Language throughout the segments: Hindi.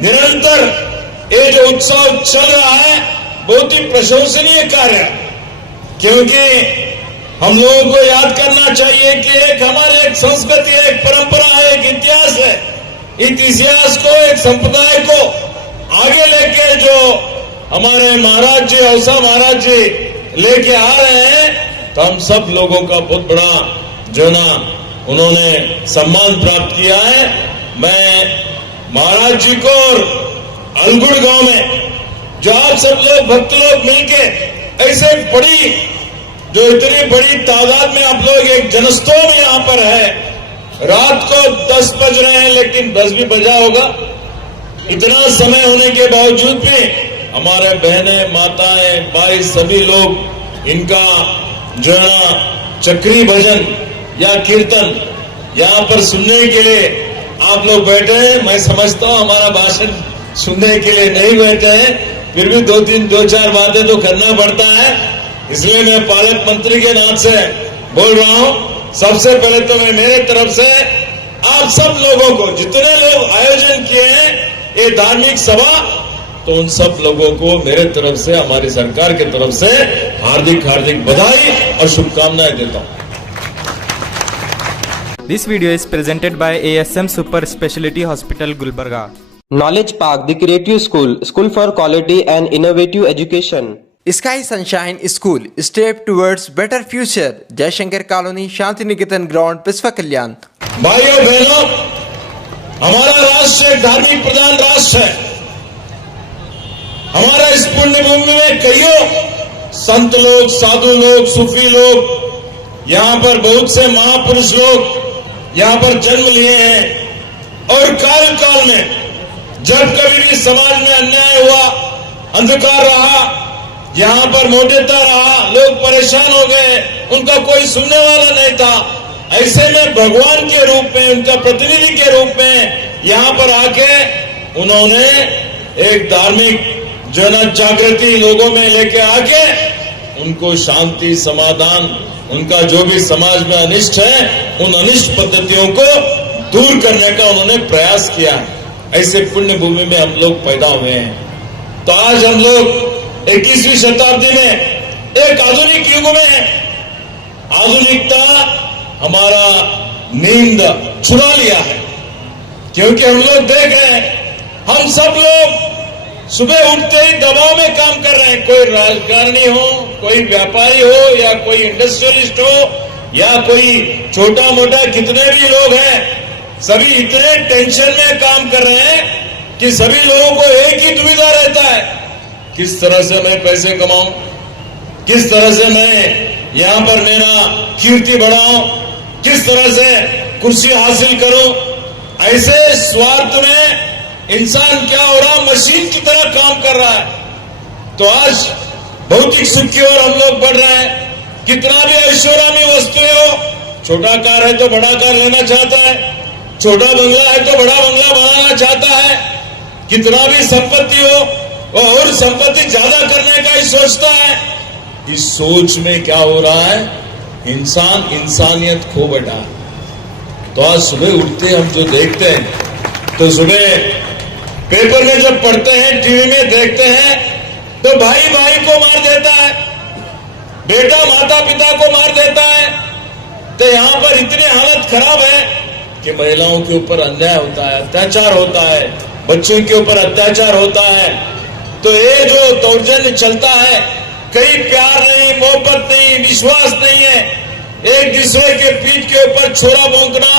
निरंतर ये जो उत्सव चल रहा है बहुत ही प्रशंसनीय कार्य है, क्योंकि हम लोगों को याद करना चाहिए कि एक हमारी एक संस्कृति है, एक परंपरा है, एक इतिहास है। इस इतिहास को, एक संप्रदाय को आगे लेके जो हमारे महाराज जी, औसा महाराज जी लेके आ रहे हैं, तो हम सब लोगों का बहुत बड़ा जो ना उन्होंने सम्मान प्राप्त किया है। मैं महाराज जी को और अलगुड़ गांव में जो आप सब लोग भक्त लोग मिलके ऐसे बड़ी जो इतनी बड़ी तादाद में आप लोग एक जनस्तोम यहां पर है, रात को 10 बज रहे हैं लेकिन 10 भी बजा होगा। इतना समय होने के बावजूद भी हमारे बहनें, माताएं, भाई सभी लोग इनका जो है ना चक्री भजन या कीर्तन यहां पर सुनने के लिए आप लोग बैठे हैं। मैं समझता हूं हमारा भाषण सुनने के लिए नहीं बैठे हैं, फिर भी दो चार बातें तो करना पड़ता है। इसलिए मैं पालक मंत्री के नाम से बोल रहा हूं। सबसे पहले तो मैं मेरे तरफ से आप सब लोगों को, जितने लोग आयोजन किए हैं ये धार्मिक सभा, तो उन सब लोगों को मेरे तरफ से, हमारी सरकार की तरफ से हार्दिक हार्दिक बधाई और शुभकामनाएं देता हूं। This video is presented by ASM Super Speciality Hospital, Gulbarga. Knowledge Park, the Creative School, School for Quality and Innovative Education. Sky Sunshine School, step towards better future. Jaishankar colony, Shanti Niketan ground, पिस्वा कल्याण। भाइयों बहनों, हमारा राष्ट्र एक धार्मिक प्रधान राष्ट्र है। हमारा इस पुण्य भूमि में कईयों संत लोग, साधु लोग, सूफी लोग, यहां पर बहुत से महापुरुष लोग यहां पर जन्म लिए हैं। और काल काल में जब कभी भी समाज में अन्याय हुआ, अंधकार रहा, यहां पर मोटेता रहा, लोग परेशान हो गए, उनका कोई सुनने वाला नहीं था। ऐसे में भगवान के रूप में, उनका प्रतिनिधि के रूप में यहां पर आके उन्होंने एक धार्मिक जो ना जागृति लोगों में लेके आके उनको शांति, समाधान, उनका जो भी समाज में अनिष्ट है उन अनिष्ट पद्धतियों को दूर करने का उन्होंने प्रयास किया। ऐसे पुण्य भूमि में हम लोग पैदा हुए हैं। तो आज हम लोग 21वीं शताब्दी में एक आधुनिक युग में आधुनिकता हमारा नींद चुरा लिया है, क्योंकि हम लोग देख रहे हैं, हम सब लोग सुबह उठते ही दबाव में काम कर रहे हैं। कोई राजकारणी हो, कोई व्यापारी हो, या कोई इंडस्ट्रियलिस्ट हो, या कोई छोटा मोटा कितने भी लोग हैं, सभी इतने टेंशन में काम कर रहे हैं कि सभी लोगों को एक ही दुविधा रहता है, किस तरह से मैं पैसे कमाऊं, किस तरह से मैं यहां पर मेरा कीर्ति बढ़ाऊं, किस तरह से कुर्सी हासिल करूं। ऐसे स्वार्थ में इंसान क्या हो रहा, मशीन की तरह काम कर रहा है। तो आज भौतिक सुख की ओर हम लोग बढ़ रहे हैं। कितना भी ऐश्वर्यामी वस्तुएं हो, छोटा कार है तो बड़ा कार लेना चाहता है, छोटा बंगला है तो बड़ा बंगला बनाना चाहता है, कितना भी संपत्ति हो वो और संपत्ति ज्यादा करने का ही सोचता है। इस सोच में क्या हो रहा है, इंसान इंसानियत खो बैठा है। तो आज सुबह उठते हम जो देखते हैं, तो सुबह पेपर में जब पढ़ते हैं, टीवी में देखते हैं, तो भाई भाई को मार देता है, बेटा माता पिता को मार देता है। तो यहां पर इतनी हालत खराब है कि महिलाओं के ऊपर अन्याय होता है, अत्याचार होता है, बच्चों के ऊपर अत्याचार होता है। तो ये जो दौर्जन्य चलता है, कहीं प्यार नहीं, मोहब्बत नहीं, विश्वास नहीं है, एक दूसरे के पीठ के ऊपर छोरा भोंकना,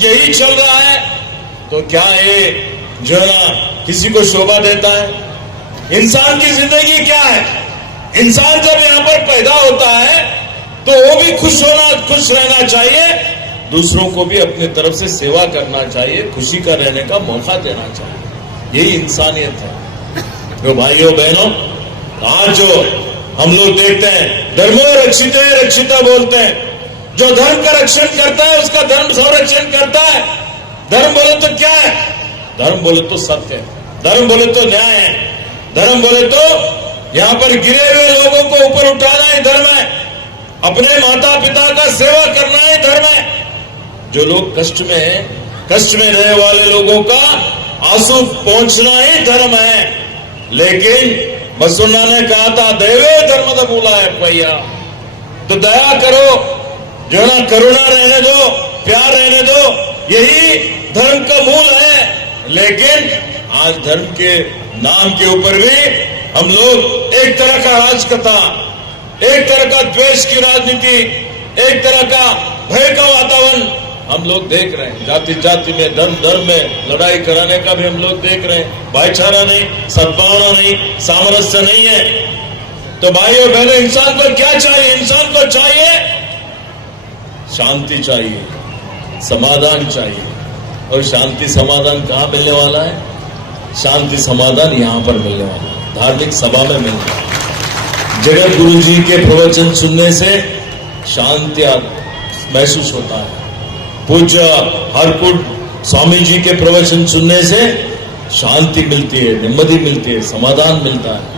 यही चल रहा है। तो क्या ये जो ना किसी को शोभा देता है? इंसान की जिंदगी क्या है? इंसान जब यहां पर पैदा होता है तो वो भी खुश रहना चाहिए, दूसरों को भी अपनी तरफ से सेवा करना चाहिए, खुशी का रहने का मौका देना चाहिए। यही इंसानियत है। जो भाइयों बहनों, आज जो हम लोग देखते हैं, धर्मो रक्षिते रक्षिता बोलते हैं, जो धर्म का रक्षण करता है उसका धर्म संरक्षण करता है। धर्म बोले तो क्या है? धर्म बोले तो सत्य है, धर्म बोले तो न्याय है, धर्म बोले तो यहां पर गिरे हुए लोगों को ऊपर उठाना ही धर्म है, अपने माता पिता का सेवा करना ही धर्म है। जो लोग कष्ट में रहने वाले लोगों का आंसू पहुंचना ही धर्म है। लेकिन बसुन्ना ने कहा था देवे धर्म तो बोला है भैया, तो दया करो, जो ना करुणा रहने दो, प्यार रहने दो, यही धर्म का मूल है। लेकिन आज धर्म के नाम के ऊपर भी हम लोग एक तरह का राजकथा, एक तरह का द्वेष की राजनीति, एक तरह का भय का वातावरण हम लोग देख रहे हैं। जाति जाति में, धर्म धर्म में लड़ाई कराने का भी हम लोग देख रहे हैं। भाईचारा नहीं, सद्भावना नहीं, सामरस्य नहीं है। तो भाइयों बहनों, इंसान को क्या चाहिए? इंसान को चाहिए शांति चाहिए, समाधान चाहिए। और शांति समाधान कहाँ मिलने वाला है? शांति समाधान यहां पर मिलने वाला है, धार्मिक सभा में मिलने वाला है। जगत गुरु जी के प्रवचन सुनने से शांति महसूस होता है। पूज्य हरकुट स्वामी जी के प्रवचन सुनने से शांति मिलती है, नेಮ್ಮದಿ मिलती है, समाधान मिलता है।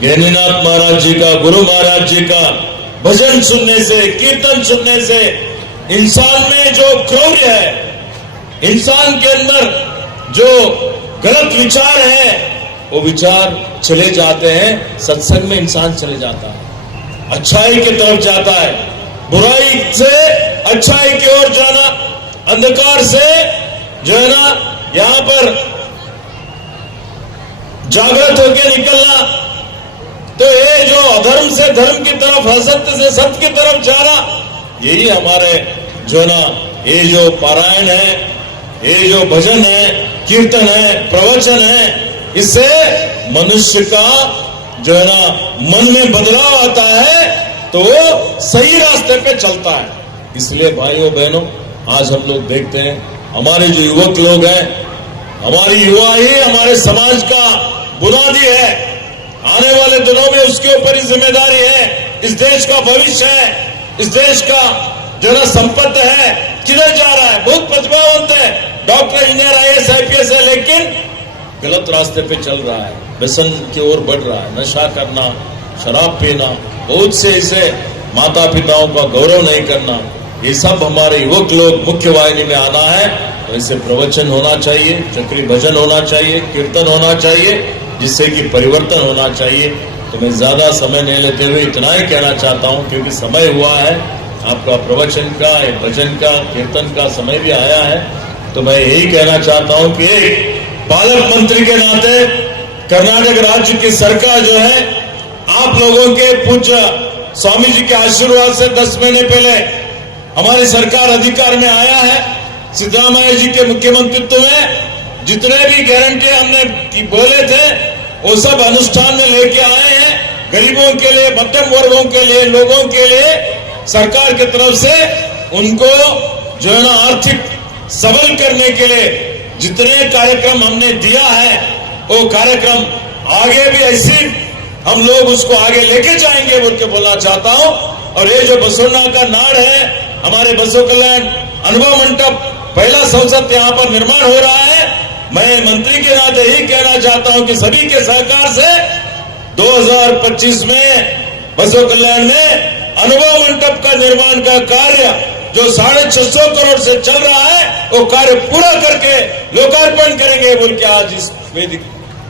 ज्ञानीनाथ महाराज जी का, गुरु महाराज जी का भजन सुनने से, कीर्तन सुनने से इंसान में जो क्रौर्य है, इंसान के अंदर जो गलत विचार है, वो विचार चले जाते हैं। सत्संग में इंसान चले जाता है, अच्छाई की तरफ जाता है। बुराई से अच्छाई की ओर जाना, अंधकार से जो है ना यहां पर जागृत होकर निकलना। तो ये जो अधर्म से धर्म की तरफ, असत्य से सत्य की तरफ जाना, यही हमारे जो ना ये जो पारायण है, ये जो भजन है, कीर्तन है, प्रवचन है, इससे मनुष्य का जो है ना मन में बदलाव आता है, तो वो सही रास्ते पे चलता है। इसलिए भाइयों बहनों, आज हम लोग देखते हैं हमारे जो युवक लोग हैं, हमारी युवा ही हमारे समाज का बुनियादी है। आने वाले दिनों में उसके ऊपर ही जिम्मेदारी है। इस देश का भविष्य है, इस देश का जो ना संपत्ति है। किधर जा रहा है? बहुत प्रतिभावंत है, डॉक्टर, इंजीनियर, IAS IPS है, लेकिन गलत रास्ते पे चल रहा है, व्यसन की ओर बढ़ रहा है, नशा करना, शराब पीना, बहुत से इसे माता पिताओं का गौरव नहीं करना, ये सब हमारे युवक लोग मुख्य वाहिनी में आना है। तो इसे प्रवचन होना चाहिए, चक्री भजन होना चाहिए, कीर्तन होना चाहिए, जिससे कि परिवर्तन होना चाहिए। तो मैं ज्यादा समय नहीं लेते हुए इतना ही कहना चाहता हूं, क्योंकि समय हुआ है आपका प्रवचन का, भजन का, कीर्तन का समय भी आया है। तो मैं यही कहना चाहता हूं कि पालक मंत्री के नाते कर्नाटक राज्य की सरकार जो है, आप लोगों के पूज्य स्वामी जी के आशीर्वाद से 10 महीने पहले हमारी सरकार अधिकार में आया है। सिद्धरामैया जी के मुख्यमंत्रित्व में जितने भी गारंटी हमने बोले थे, वो सब अनुष्ठान में लेके आए हैं। गरीबों के लिए, मध्यम वर्गों के लिए, लोगों के लिए सरकार की तरफ से उनको जो है ना आर्थिक सबल करने के लिए जितने कार्यक्रम हमने दिया है, वो कार्यक्रम आगे भी ऐसे हम लोग उसको आगे लेके जाएंगे बोल के बोलना चाहता हूं। और ये जो बसोन्ना का नाड़ है, हमारे बसो कल्याण अनुभव मंडप, पहला संसद यहाँ पर निर्माण हो रहा है। मैं मंत्री के नाते ही कहना चाहता हूं कि सभी के सहकार से 2025 में बसो कल्याण में अनुभव मंडप का निर्माण का कार्य जो 650 करोड़ से चल रहा है, वो कार्य पूरा करके लोकार्पण करेंगे बोल के आज इस वेदिक,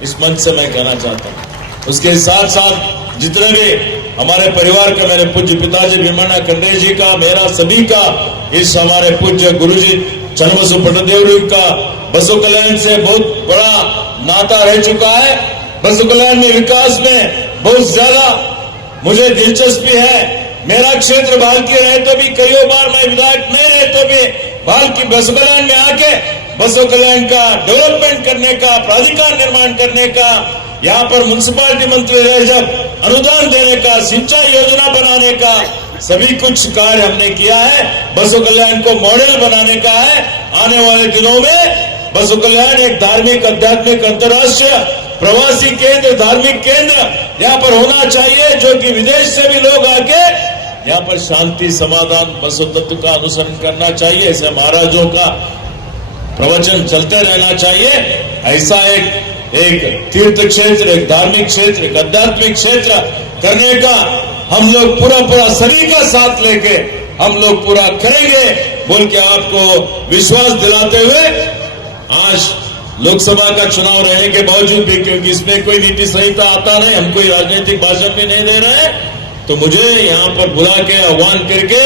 इस मंच से मैं कहना चाहता हूं। उसके साथ साथ जितने भी हमारे परिवार का, मेरे पूज्य पिताजी भीमण्णा खंडेल जी का, मेरा सभी का, इस हमारे पूज्य गुरुजी चन्नबसु पटदेव जी का बसो कल्याण से बहुत बड़ा नाता रह चुका है। बसो कल्याण में विकास में बहुत ज्यादा मुझे दिलचस्पी है। मेरा क्षेत्र भालकी रहे तो भी, कई बार मैं विधायक नहीं रहे तो भी, भालकी बसो कल्याण में आके बसो कल्याण का डेवलपमेंट करने का, प्राधिकार निर्माण करने का, यहाँ पर म्युनिसिपालिटी मंत्री रहे जब अनुदान देने का, सिंचाई योजना बनाने का, सभी कुछ कार्य हमने किया है। बसो कल्याण को मॉडल बनाने का है। आने वाले दिनों में बसो कल्याण एक धार्मिक, आध्यात्मिक, अंतर्राष्ट्रीय प्रवासी केंद्र, धार्मिक केंद्र यहाँ पर होना चाहिए, जो कि विदेश से भी लोग आके यहाँ पर शांति, समाधान, बसो तत्व का अनुसरण करना चाहिए। ऐसे महाराजों का प्रवचन चलते रहना चाहिए। ऐसा एक तीर्थ क्षेत्र, एक धार्मिक क्षेत्र, एक आध्यात्मिक क्षेत्र करने का हम लोग पूरा सभी का साथ लेके हम लोग पूरा करेंगे बोल के आपको विश्वास दिलाते हुए आज लोकसभा का चुनाव रहने के बावजूद भी, क्योंकि इसमें कोई नीति संहिता आता नहीं, हम कोई राजनीतिक भाषण भी नहीं दे रहे हैं, तो मुझे यहाँ पर बुला के आह्वान करके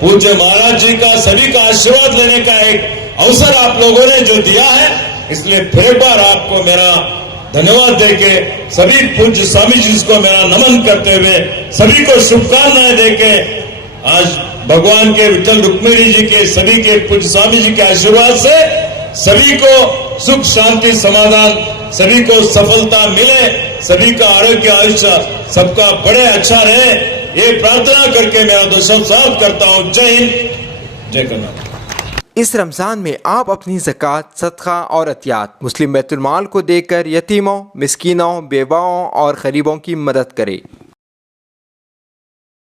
पूज्य महाराज जी का, सभी का आशीर्वाद लेने का एक अवसर आप लोगों ने जो दिया है, इसलिए फिर एक बार आपको मेरा धन्यवाद देके, सभी पूज्य स्वामी जी को मेरा नमन करते हुए, सभी को शुभकामनाएं देके, आज भगवान के विठल रुक्मिणी जी के, सभी के पूज्य स्वामी जी के आशीर्वाद से सभी को सुख शांति समाधान, सभी को सफलता मिले, सभी का आरोग्य आयुष्य सबका बड़े अच्छा रहे, ये प्रार्थना करके मेरा दो शब्द समाप्त करता हूं। जय हिंद, जय कर्नाटक। इस रमज़ान में आप अपनी ज़कात, सदका और अतियात मुस्लिम बैतुल माल को देकर यतीमों, मिस्कीनों, बेवाओं और गरीबों की मदद करें।